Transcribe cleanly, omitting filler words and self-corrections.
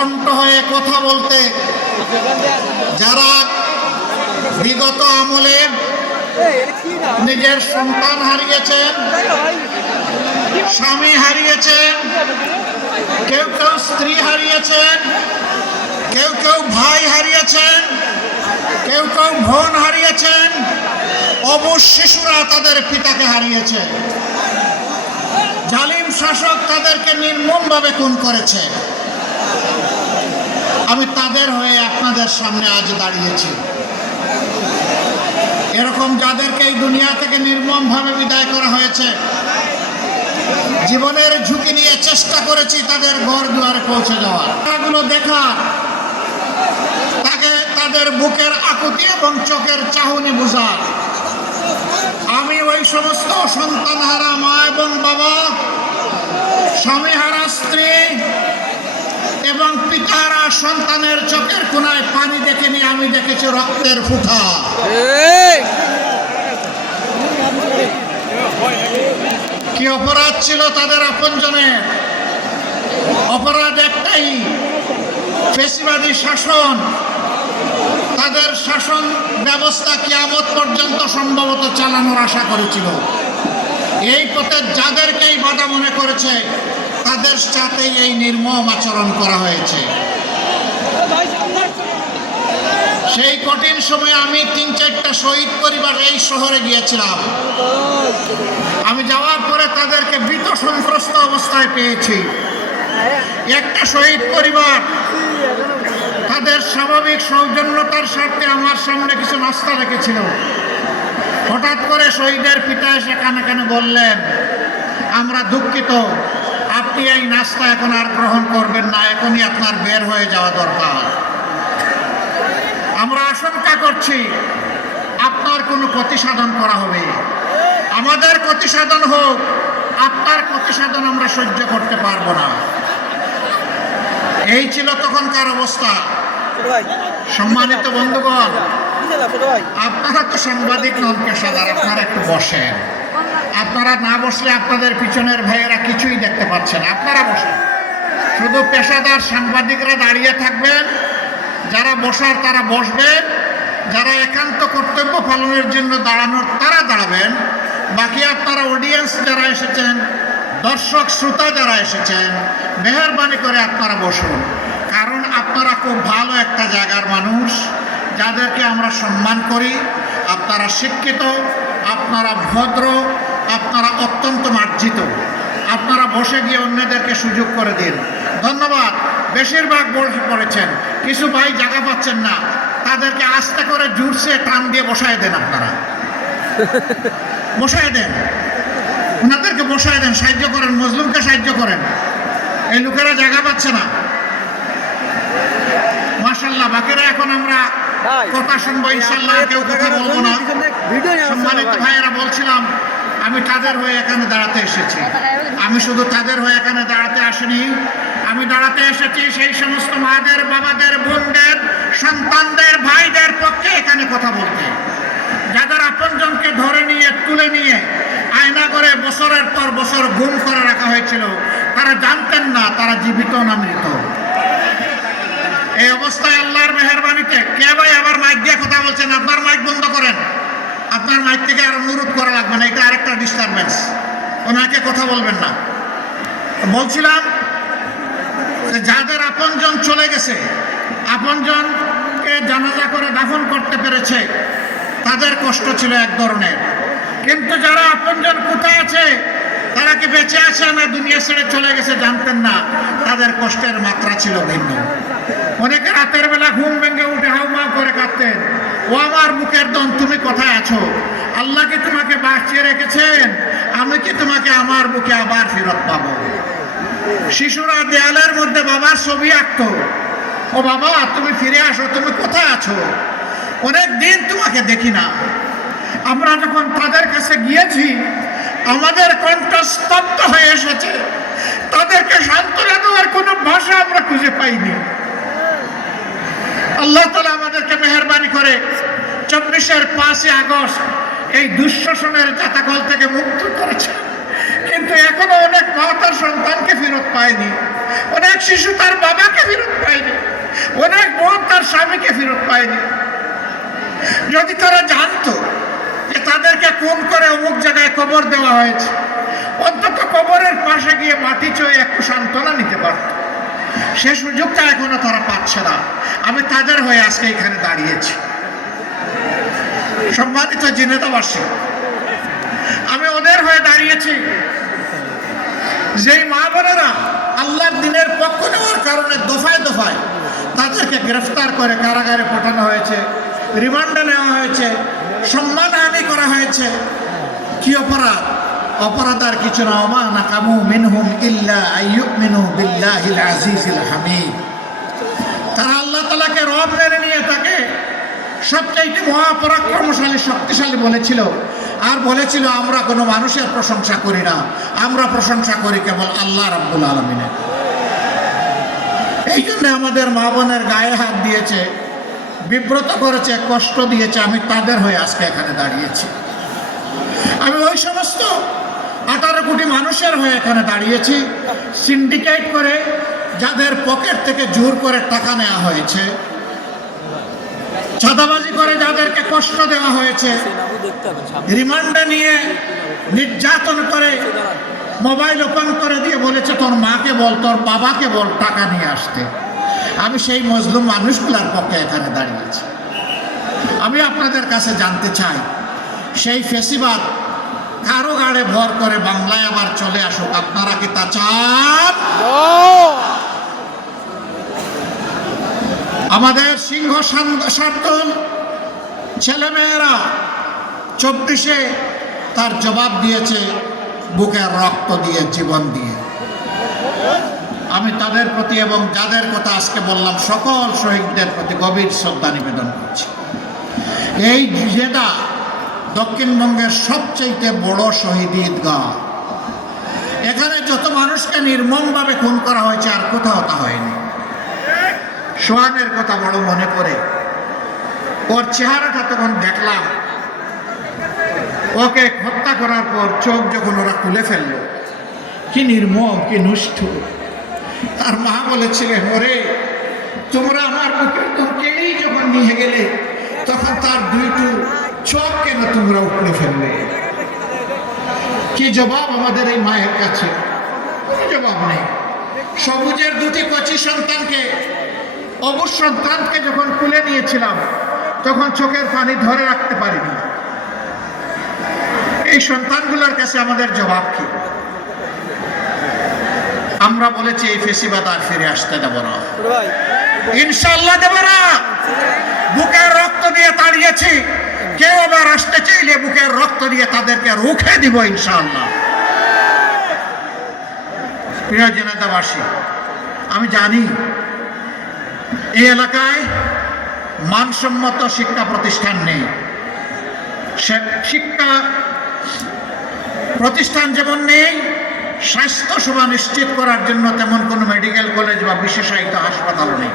কণ্ঠ হয়ে কথা বলতে, যারা বিগত আমলে নিজের সন্তান হারিয়েছেন, স্বামী হারিয়েছেন, কেউ কেউ স্ত্রী হারিয়েছেন, কেউ কেউ ভাই হারিয়েছেন, কেউ কেউ বোন হারিয়েছেন, অবশ শিশুরা তাদের পিতাকে হারিয়েছে। জালিম শাসক তাদেরকে নির্মমভাবে খুন করেছে। আমি তাদের হয়ে আপনাদের সামনে আজ দাঁড়িয়েছি। এরকম যাদেরকে এই দুনিয়া থেকে নির্মমভাবে বিদায় করা হয়েছে, জীবনের ঝুঁকি নিয়ে চেষ্টা করেছি তাদের ঘর দুয়ারে পৌঁছে যাওয়ার, এগুলো দেখা, তাকে তাদের বুকের আকুতি এবং চোখের চাহনি বোঝার। আমি ওই সমস্ত সন্তানহারা মা এবং বাবা, স্বামীহারা স্ত্রী এবং পিতারা সন্তানের চোখের কোনায় পানি দেখেনি, আমি দেখেছি রক্তের ফুটা। কি অপরাধ ছিল তাদের আপনজনের? অপরাধ একটাই, ফ্যাসিবাদী শাসন। তাদের শাসন ব্যবস্থা কিয়ামত পর্যন্ত সম্ভবত চালানোর আশা করেছিল। এই পথে যাদেরকেই বাধা মনে করেছে তাদের সাথেই এই নির্মম আচরণ করা হয়েছে। সেই কঠিন সময়ে আমি ৩-৪টা শহীদ পরিবার এই শহরে গিয়েছিলাম। আমি যাওয়ার পরে তাদেরকে ভীত সন্ত্রস্ত অবস্থায় পেয়েছি। একটা শহীদ পরিবার তাদের স্বাভাবিক সৌজন্যতার স্বার্থে আমার সামনে কিছু নাস্তা রেখেছিল। হঠাৎ করে শহীদের পিতা এসে কানে কানে বললেন, আমরা দুঃখিত, আপনি এই নাস্তা এখন আর গ্রহণ করবেন না, এখনই আপনার বের হয়ে যাওয়া দরকার। আমরা আশঙ্কা করছি আপনার কোনো ক্ষতি সাধন করা হবে। আমাদের ক্ষতি সাধন হোক, আপনার ক্ষতি সাধন আমরা সহ্য করতে পারবো না। এই ছিল তখনকার অবস্থা। সম্মানিত বন্ধুগণ, আপনারা তো সাংবাদিক নন, পেশাদার, আপনারা একটু বসেন। আপনারা না বসলে আপনাদের পিছনের ভাইয়েরা কিছুই দেখতে পাচ্ছেন। আপনারা বসেন, শুধু পেশাদার সাংবাদিকরা দাঁড়িয়ে থাকবেন, যারা বসার তারা বসবেন, যারা একান্ত কর্তব্য পালনের জন্য দাঁড়ানোর তারা দাঁড়াবেন। বাকি আপনারা অডিয়েন্স যারা এসেছেন, দর্শক শ্রোতা যারা এসেছেন, মেহরবানি করে আপনারা বসুন। কারণ আপনারা খুব ভালো একটা জায়গার মানুষ, যাদেরকে আমরা সম্মান করি। আপনারা শিক্ষিত, আপনারা ভদ্র, আপনারা অত্যন্ত মার্জিত। আপনারা বসে গিয়ে অন্যদেরকে সুযোগ করে দিন। ধন্যবাদ। বেশিরভাগ বসে পড়েছেন, কিছু ভাই জায়গা পাচ্ছেন না, তাদেরকে আস্তে করে জুড়ছে টান দিয়ে বসায় দেন। আপনারা বসায় দেন, ওনাদেরকে বসায় দেন, সাহায্য করেন, মজলুমকে সাহায্য করেন। এই লোকেরা জায়গা পাচ্ছে না। মাশাআল্লাহ। বাকিরা এখন আমরা কথা শুনবো ইনশাআল্লাহ, কেউ কথা বলবো না। সম্মানিত ভাইয়েরা, বলছিলাম আমি তাদের হয়ে এখানে দাঁড়াতে এসেছি। আমি শুধু তাদের হয়ে এখানে দাঁড়াতে আসিনি, আমি দাঁড়াতে এসেছি সেই সমস্ত মাদের, বাবাদের, বোনদের, সন্তানদের, ভাইদের পক্ষে এখানে কথা বলতে। যাদের আপনজনকে ধরে নিয়ে, তুলে নিয়ে আয়না করে বছরের পর বছর গুম করে রাখা হয়েছিল, তারা জানতেন না তারা জীবিত না মৃত। এই অবস্থায় আল্লাহর মেহেরবানিতে, কে ভাই আবার মাইক দিয়ে কথা বলছেন? আপনার মাইক বন্ধ করেন। আপনার মাইক থেকে আর অনুরোধ করা লাগবে না, এটা আরেকটা ডিস্টারবেন্স। ওনাকে কথা বলবেন না। বলছিলাম যাদের আপনজন চলে গেছে, আপনজনকে জানাজা করে দাফন করতে পেরেছে, তাদের কষ্ট ছিল এক ধরনের। কিন্তু যারা আপনজন কোথায় আছে, তারা কি বেঁচে আছে না দুনিয়া ছেড়ে চলে গেছে জানতেন না, তাদের কষ্টের মাত্রা ছিল ভিন্ন। অনেকে রাতের বেলা ঘুম ভেঙে উঠে হাউমাউ করে কাঁদতেন, ও আমার বুকের দন, তুমি কোথায় আছো? আল্লাহ কি তোমাকে বাঁচিয়ে রেখেছেন? আমি কি তোমাকে আমার বুকে আবার ফেরত পাবো? শিশুরা দেয়ালের মধ্যে বাবার ছবি আঁকতো, ও বাবা তুমি ফিরে আসো, তুমি কোথায় আছো? অনেক দিন তোমাকে দেখি না। আমরা যখন তাদের কাছে গিয়েছি, আমাদের কণ্ঠ স্তব্ধ হয়ে এসেছে। তাদেরকে সান্ত্বনা দেওয়ার কোনো ভাষা আমরা খুঁজে পাইনি। আল্লাহ তাআলা আমাদেরকে মেহেরবানি করে 24-এর 5 আগস্ট এই দুঃশাসনের জাতাকল থেকে মুক্ত করেছে। কিন্তু এখনো অনেক মা তার সন্তানকে ফেরত পায়নি, অনেক শিশু তার বাবাকে ফেরত পায়নি। অনেক বোন তার স্বামীকে ফেরত পায়নি। যদি তারা জানতো যে তাদেরকে খুন করে অমুক জায়গায় কবর দেওয়া হয়েছে, অন্তত কবরের পাশে গিয়ে মাটি চয়ে একটু সান্ত্বনা নিতে পারত। সে সুযোগটা এখনো তারা পাচ্ছে না। আমি তাদের হয়ে আজকে এখানে দাঁড়িয়েছি। সম্মানিত জেনেদাবাসী, আমি ওদের হয়ে দাঁড়িয়েছি যেই মা বোনেরা আল্লাহর দিনের পক্ষ নেওয়ার কারণে দফায় দফায় তাদেরকে গ্রেফতার করে কারাগারে পাঠানো হয়েছে, রিমান্ডে নেওয়া হয়েছে, সম্মানহানি করা হয়েছে। কি অপরাধ? অপরাধ আর কিছু না। ওমা নাকামু মিনহুম ইল্লা আইয়ুমিনু বিল্লাহিল আজিজিল হামিদ। তারা আল্লাহ তাআলাকে রব মেনে নিয়ে তাকে সবচাইতে মহাপরাক্রমশালী, শক্তিশালী বলেছিল। আর বলেছিল আমরা কোনো মানুষের প্রশংসা করি না, আমরা প্রশংসা করি কেবল আল্লাহ রাব্বুল আলামিনের। এই জন্য আমাদের মা বোনের গায়ে হাত দিয়েছে, বিব্রত করেছে, কষ্ট দিয়েছে। আমি তাদের হয়ে আজকে এখানে দাঁড়িয়েছি। আমি ওই সমস্ত 18 কোটি মানুষের হয়ে এখানে দাঁড়িয়েছি, সিন্ডিকেট করে যাদের পকেট থেকে জোর করে টাকা নেওয়া হয়েছে, চাঁদাবাজি করে যাদেরকে কষ্ট দেওয়া হয়েছে, রিমান্ডে নিয়ে নির্যাতন করে মোবাইল ওপেন করে দিয়ে বলেছে তোর মাকে বল, তোর বাবাকে বল টাকা নিয়ে আসতে। আমি সেই মজলুম মানুষগুলোর পক্ষে এখানে দাঁড়িয়েছি। আমি আপনাদের কাছে জানতে চাই, সেই ফেসিবাদ কারো গাড়ে ভর করে বাংলায় আবার চলে আসুক, আপনারা কি তা চান? আমাদের সিংহ শার্দুল ছেলেমেয়েরা 24-এ তার জবাব দিয়েছে বুকের রক্ত দিয়ে, জীবন দিয়ে। আমি তাদের প্রতি এবং যাদের কথা আজকে বললাম সকল শহীদদের প্রতি গভীর শ্রদ্ধা নিবেদন করছি। এই জেলা দক্ষিণবঙ্গের সবচেয়ে বড় শহীদ ঈদগাহ। এখানে যত মানুষকে নির্মমভাবে খুন করা হয়েছে আর কোথাও তা হয়নি। সোহানের কথা বড় মনে পড়ে। ওর চেহারাটা তখন দেখলাম, ওকে হত্যা করার পর চোখ যখন ওরা খুলে ফেললো, কি নির্মম, কি নিষ্ঠুর। তার মা বলেছিলেন, ওরে তোমরা আমার বুকের তোকেই যখন নিয়ে গেলে তখন তার দুইটু চোখ কেন তোমরা উপড়ে ফেললে? কি জবাব আমাদের এই মায়ের কাছে? কোনো জবাব নেই। সবুজের দুটি কচি সন্তানকে, অবুজ সন্তানকে যখন খুলে নিয়েছিলাম তখন চোখের পানি ধরে রাখতে পারিনি। এই সন্তানগুলোর কাছে আমাদের জবাব কি? আমরা বলেছি এই ফেসিবাদ আর ফিরে আসতে দেব না, ইনশাআল্লাহ দেব না। বুকের রক্ত দিয়ে তাড়িয়েছি, কেউ আবার আসতে চাইলে বুকের রক্ত দিয়ে তাদেরকে রুখে দিব ইনশাআল্লাহ। প্রিয় জেনেদাবাসী, আমি জানি এই এলাকায় মানসম্মত শিক্ষা প্রতিষ্ঠান নেই। শিক্ষা প্রতিষ্ঠান যেমন নেই, স্বাস্থ্য সেবা নিশ্চিত করার জন্য তেমন কোনো মেডিকেল কলেজ বা বিশেষায়িত হাসপাতাল নেই।